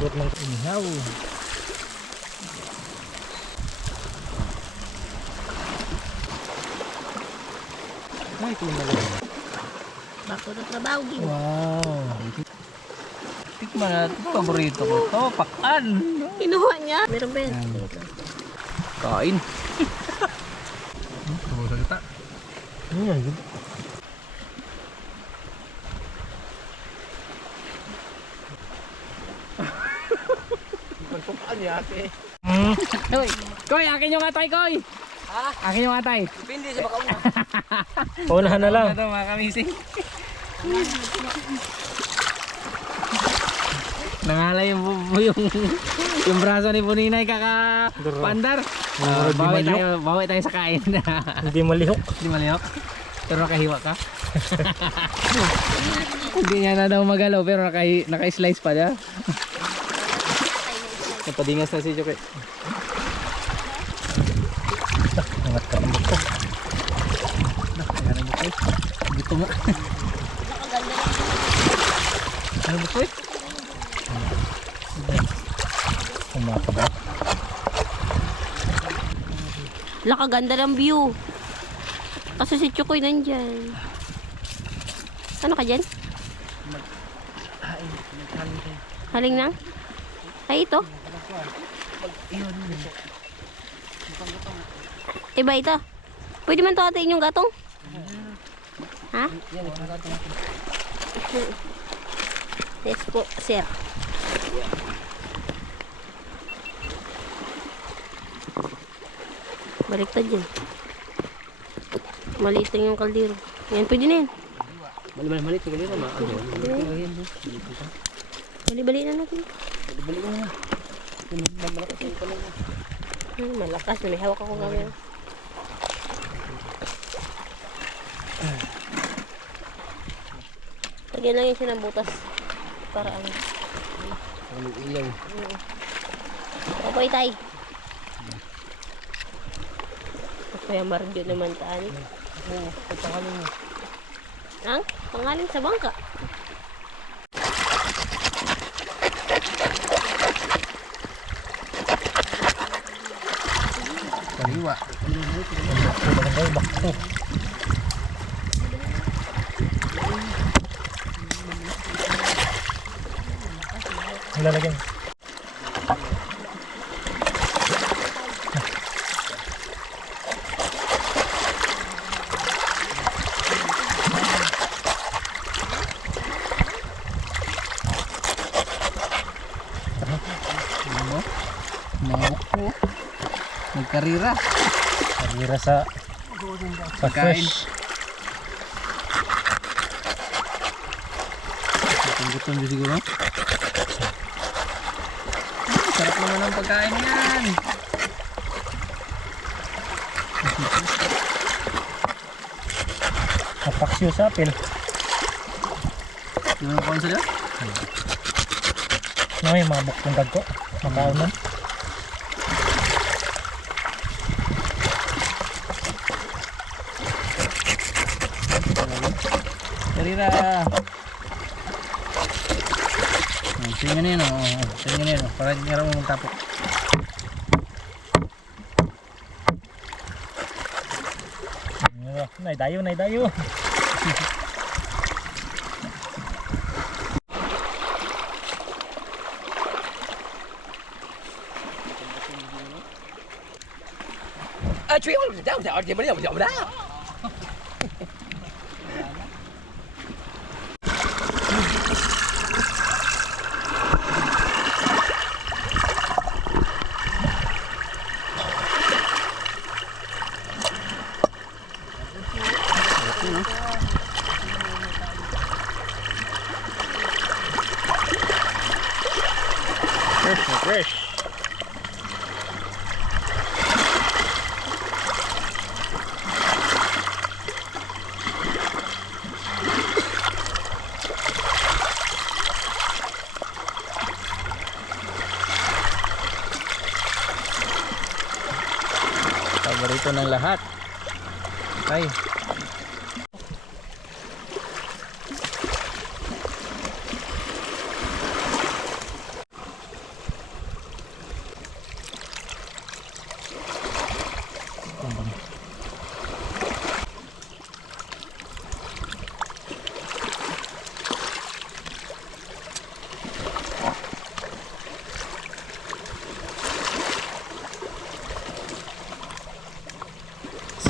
Purot ng inihaw. Ay, ito yung malalim. Bako na trabaho gin. Wow. Tikman natin. Paborito ko to. Pakan. Kinuha niya. Meron ba yan? Kain. Salita. Ano yan? Pagpukaan niya ate. Koy, akin yung atay, Koy! Ha? Akin yung atay. Depende sa bakauna. Paunahan na lang. Ito mga kamising. Nangalay yung braso ni Puninay kaka-pandar. Bawi tayo sa kain. Hindi malihok. Hindi malihok. Pero nakahiwa ka. Hindi niya na daw magalaw pero naka-slice pa niya. Napadingas na si Choke. Angat ka ang buko. Nakakaroon mo kayo. Dito mo. Ano mo kayo? Kumakaba. Lakaganda ng view. Kasi si Chukoy nandyan. Ano ka dyan? Haling na? Ay, ito? Iba ito? Pwede man ito atin yung gatong? Ha? Yes po, sir. Baliktad yan. Maliit lang yung kaldero. Yan, pwede na yan. Mali-mali. Ito ganito. Bali-bali na natin. Bali mo na. Malakas na may hawak ako camera. Lagyan lang yun siya ng butas. Para ano. Ano ilaw. Opo, itay. Kaya Marjo naman taan. Oo, pagkakalin mo. Ang? Pangalan sa bangka. Kaliwa. Maganda yung bakto. Lalagyan. Mawak po. Nagkarira. Karira sa Pagkain. fresh. Gutom din siguro. Sarap naman ang pagkain yan. Napaksyo sa apil. Ano ang kaon sa dyan? No, yung mga buktong dagko. Makaunan. Karira. Tingnan na yun. Tingnan na yun. Para hindi mo magtapok. Naidayo. Fresh. Paborito ng lahat. Okay.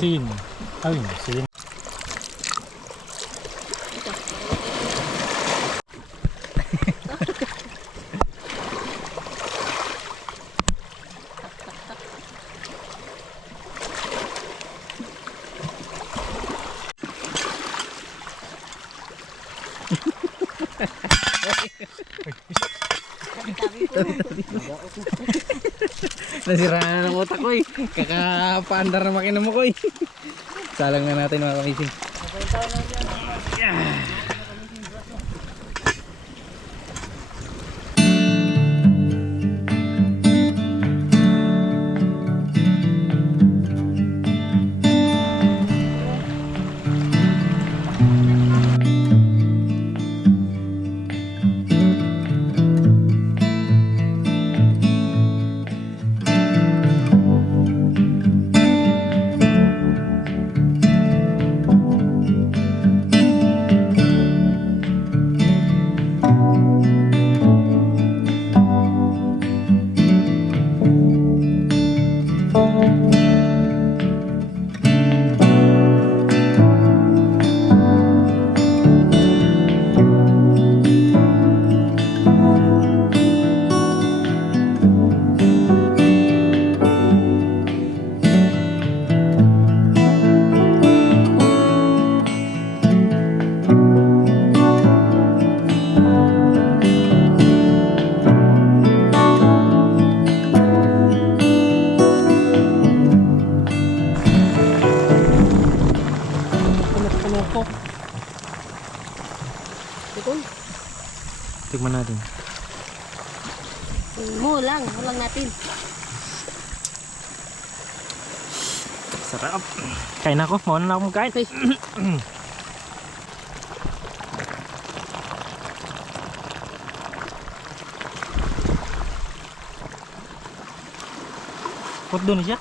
Asin. Ay, asin. Nasiraan na ng utak ko eh. Kakapaandar na makina mo ko eh. Salang na natin mga kamising. Tikman natin. Mulang natin. Sarap. Kain na ako. Mauna na ako magkain. Put doon siya.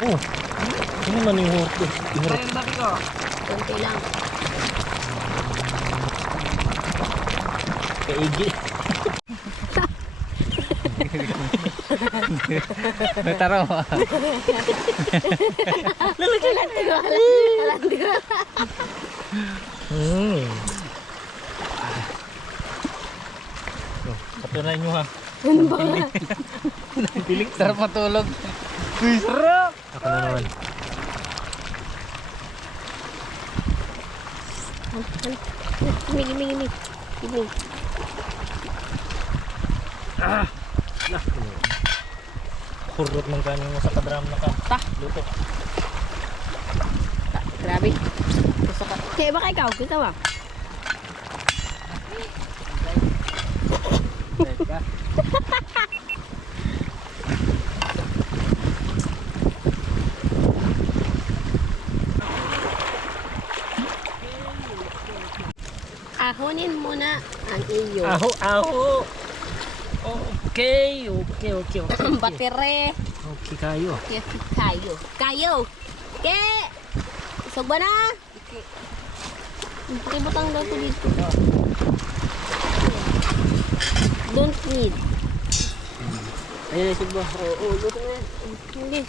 Oh. Ini man yung hurot ko. Konti lang. Kaigi. Nataro. Lalagyan ko. Patunayan nyo ha. Ano ba? Piling sarap matulog. Uy, sarap. Ako na naman. Gimi. Hurot ng kanin mo sa kadram na ka. Luto. Grabe. Gusto ka. Kaya baka ikaw, gusto mo? Ahonin muna ang iyo. Aho. Okay. Batire. Okay kayo. Kayo. Ke. Isog ba na? Pakibutang daw ito dito. Don't need. Ayun, isog ba? Oo, luto na yan.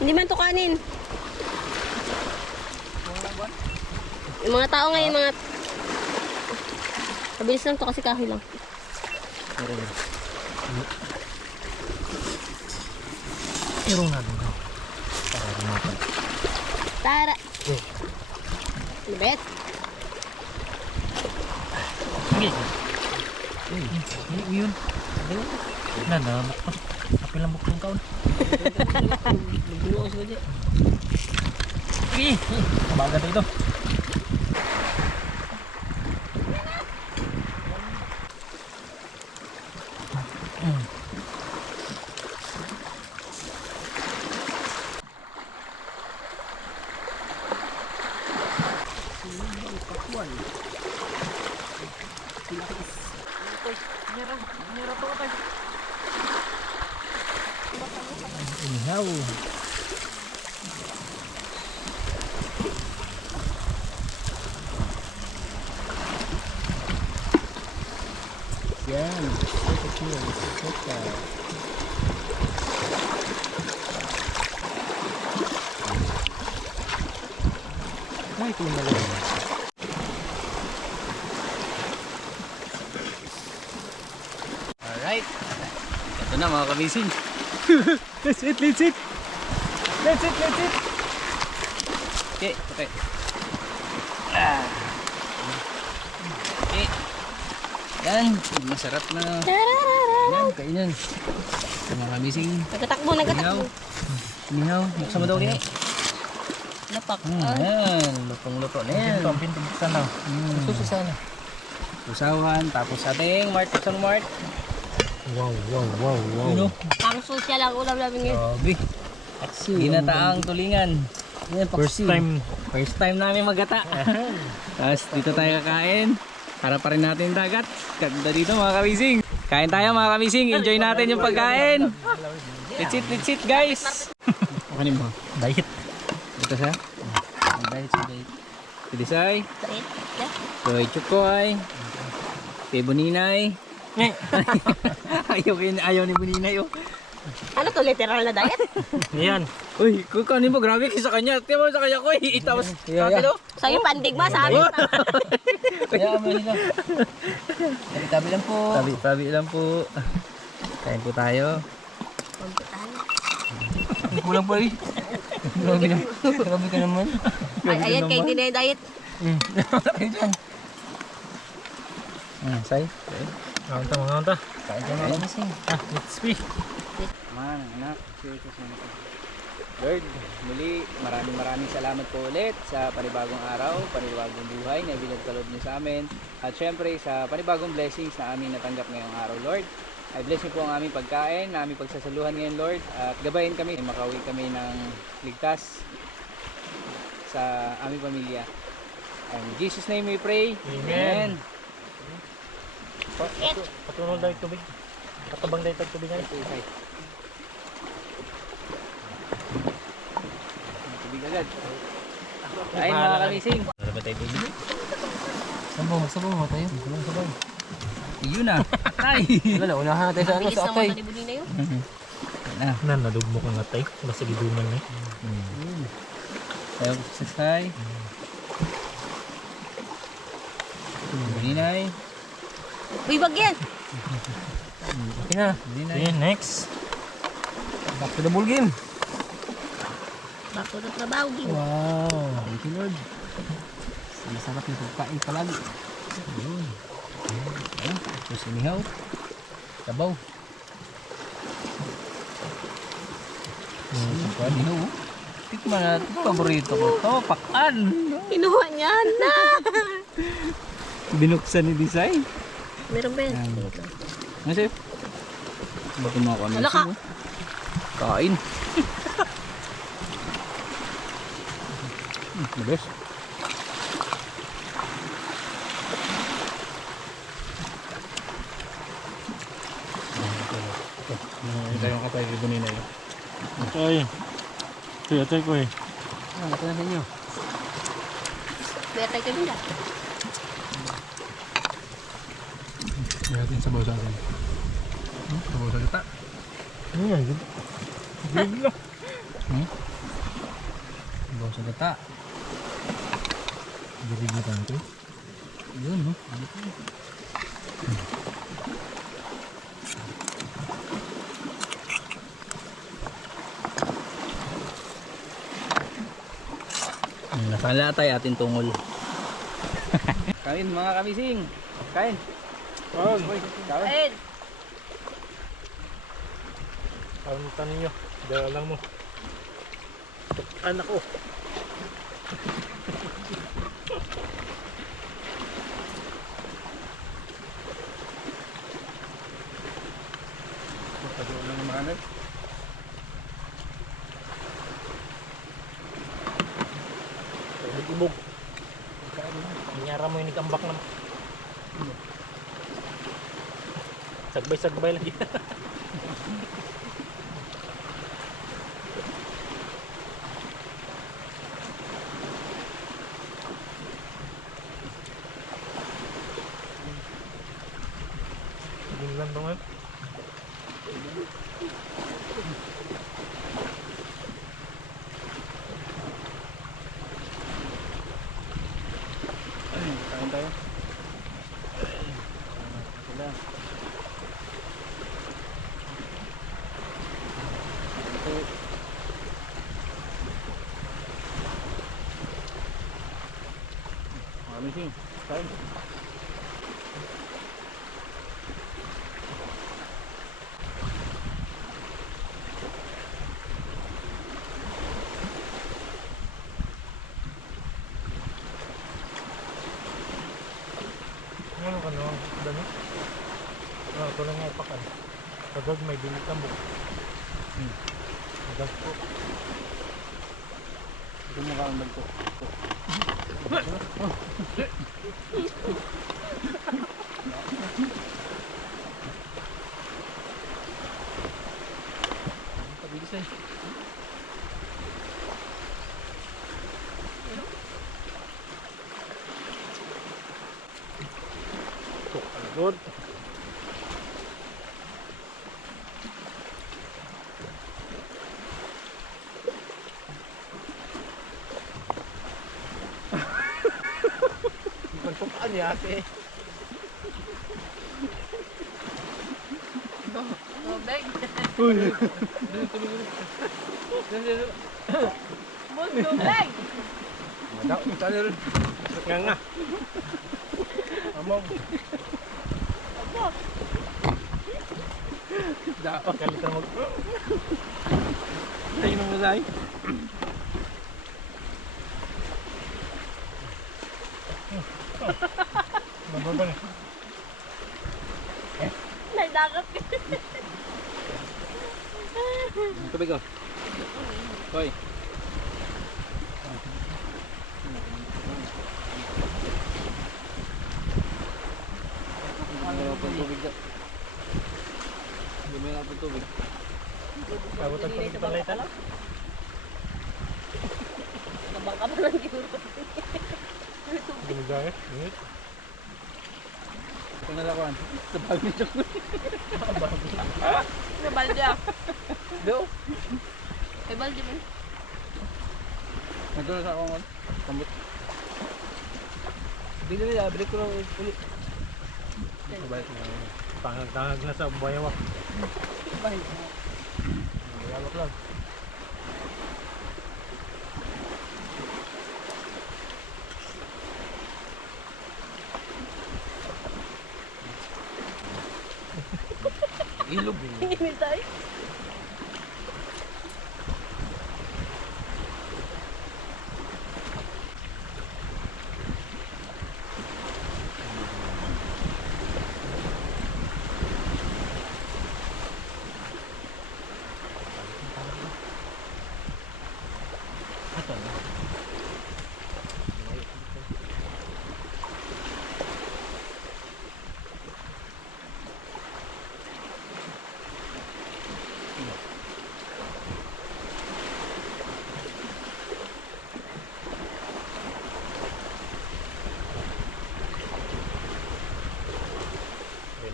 Hindi man to kanin. Yung mga tao ngayon, mga... Mabilis lang to kasi kahoy lang. Irong na doon. Para lumapan. Tara. Libet. Sige. Yun. Nanamak pa. Kapil lang bukong kaon. Nagbulo ko sila dyan. Sige. Kabagan na ito. Inihaw. Yan. Ay, ito na lang. Alright. Ito na mga kamising. Let's it, let's it. Let's it, let's it. Okay, okay. Okay. Yan, masarap na. Yan, kainan. Mga kamising. Nagkatakbo, nagkatakbo. Nihaw, buksan mo daw niya. Lapak. Yan, lutong-luto na yan. Ito ang pinto-buksan na. Susana. Usawan, tapos ating Mart, isang Mart. Wow, wow, wow, wow. Ano? Pang social ang ulam namin ngayon. Grabe. Ginataang tulingan. Yan, First paksi. time. First time namin magata. Tapos dito tayo kakain. Para pa rin natin yung dagat. Ganda dito mga kamising. Kain tayo mga kamising. Enjoy natin yung pagkain. Let's eat guys. Okay mo. Diet. Ito siya. Diet. Pidisay. Straight. Yeah. Soy Chukoy. Kay Buninay. Ayaw ni Buninay oh. Ano to, literal na diet? Ayan. Uy, kukanin mo, grabe kayo sa kanya. Tiyan mo sa kanya ko, itapos kakilo. Sa'yo pandigma, sa akin. Kaya mo sila. Tabi-tabi lang po. Tabi lang po. Kain po tayo. Kulang pa eh. Grabe na. Grabe ka naman. Ay, ayan, kayo hindi na yung diet. Kayo dyan. Say. Mga unta. Kain dyan mga kamising. Let's be. Man, anak. Lord, muli maraming salamat po ulit sa panibagong araw, panibagong buhay na binagkaloob niyo sa amin. At syempre sa panibagong blessings na aming natanggap ngayong araw, Lord. I bless niyo po ang aming pagkain, na aming pagsasaluhan ngayon, Lord. At gabayin kami, makauwi kami ng ligtas sa aming pamilya. In Jesus' name we pray. Amen. It. Patunol daw yung tubig. Katabang daw yung tubig ngayon. Tubig agad. Kain mga kamising. Ano ba tayo tubig? Sabong mo tayo. Sabong. Yun na. Ay. Wala, unahan natin sa ano, Bilis sa naman atay. na libuli na yun. Na. Nadugmo ka nga tayo. Basta giduman na. Tayo sasay. Buninay. Uy, bagyan! Okay na. Buninay. Okay, next. Back to the ball game. Bako na trabaho, Gin. Wow. Thank you Lord. Masarap yung pagkain palagi. Ayun. Ayun. Tapos inihaw. Sabaw. Inihaw. Tikman na. Paborito ko to. Pakan. Kinuha niya na! Binuksan ni Design. Meron ba yan? Ano sa'yo? Ba't mga kami? Wala ka. Kain. Mabes. Ito yung katay ribunin na yun. Okay. Ito ko eh. Ano na sa inyo? Meron tayo kanina. May natin sabaw sa atin. Sabaw sa kita. Ano yan? Bigla. Bawa sa gata. Bigla tayo ito. Yun, no? Nakalatay atin tungol. Kain mga kamising. Kain. Oh, Kain. Ayun! kauntan ninyo. Dala lang mo. Anak ko. Ibog. Inyara mo yung nagambak naman. Sagbay-sagbay lagi. Tingnan lang ngayon. Ano ka no? Dami? Ito lang nga ipakan. Kagag may dilit ang buk. Agas po. Ito mo ka ang bagko. Pabilis eh. Good. Pagpukaan niya ate. Tubig. Uy. Bun, tubig. Nga nga. Among. Dao. Kalitan mag... Tayo nang masay. Mababa na. Nagdagat. Tubig ko. Hoy. Ano po tubig daw? Dumi na po tubig. Kabutan pa rin palay tala. Nabangka pa lang siguro. Gumagaya. Ingat. Ito na lakuan. Sa bag ni Chok. May balde ah. Do. May balde mo. Nagdala sa akong kambot. Bili nila, balik ko lang ulit. Kabalik na. Tangag-tangag na sa bayawak. Bayawak lang. Ilog. Init tayo.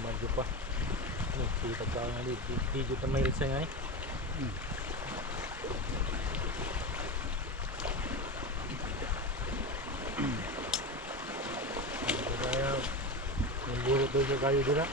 Medyo pa. Kita ka nga dito. Video ta may ilsa nga eh. Kaya yung burot doon sa kayo dila.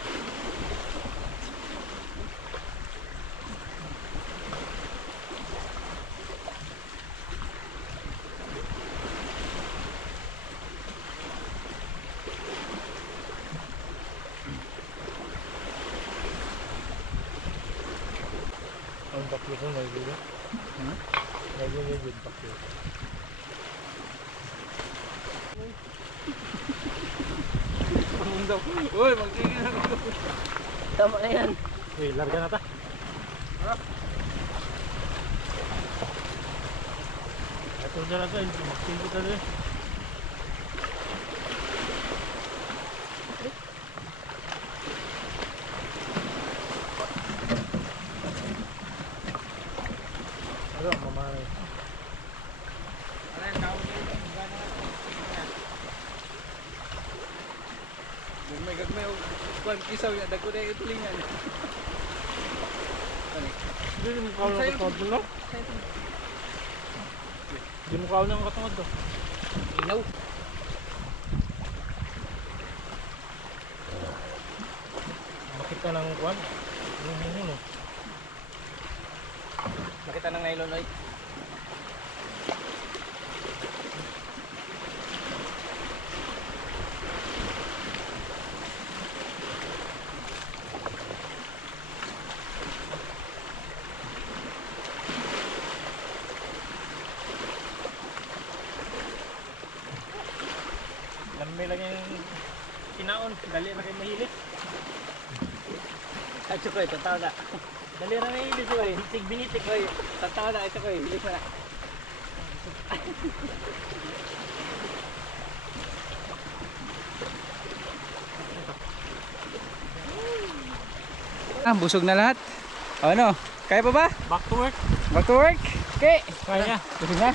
Ang bakyo ko may dila. May dila bakyo. Uy, magtigil na ako. Tama na yan. Uy, larga na ta. Ito dyan na ta. Magsimpo ta dyan. Ano, mamalay. Gagmay o kuwan kisaw ya dagko na itulingan. Ani. Hindi mo kaw ng katungod mo. Hindi mo kaw ng katungod to. Inaw. Makita ng kuwan. Ano. Nakita ng nylon oy. kinaon, dali na kayo mahilis. Ay, Chukoy, tatawa na. Dali na mahilis ko eh. Hitig binitik ko eh. Tatawa na, Chukoy, bilis mo na. Busog na lahat. O ano, kaya pa ba? Back to work. Back to work? Okay. Kaya. Busog na?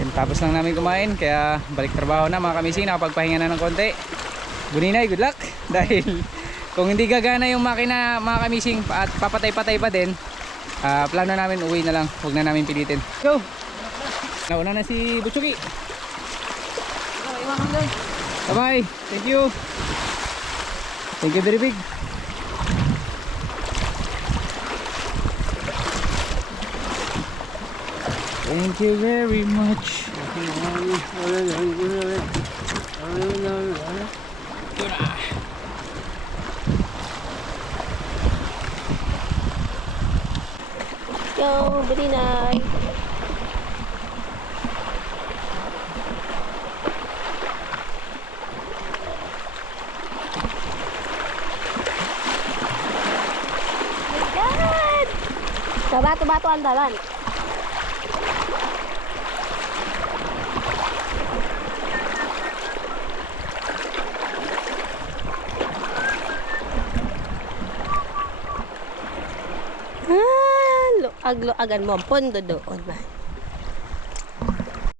Yan, tapos lang namin kumain, kaya balik trabaho na mga kamising, nakapagpahinga na ng konti. Buninay, good luck! Dahil kung hindi gagana yung makina mga kamising at papatay-patay pa din, plano namin uwi na lang, huwag na namin pilitin. Go! Nauna na si Butsuki. Bye bye! Thank you! Thank you very big! Thank you very much. Go, Buninay. My God! Sa bato-bato ang dalan. Aglo-agan mo ang pondo doon man.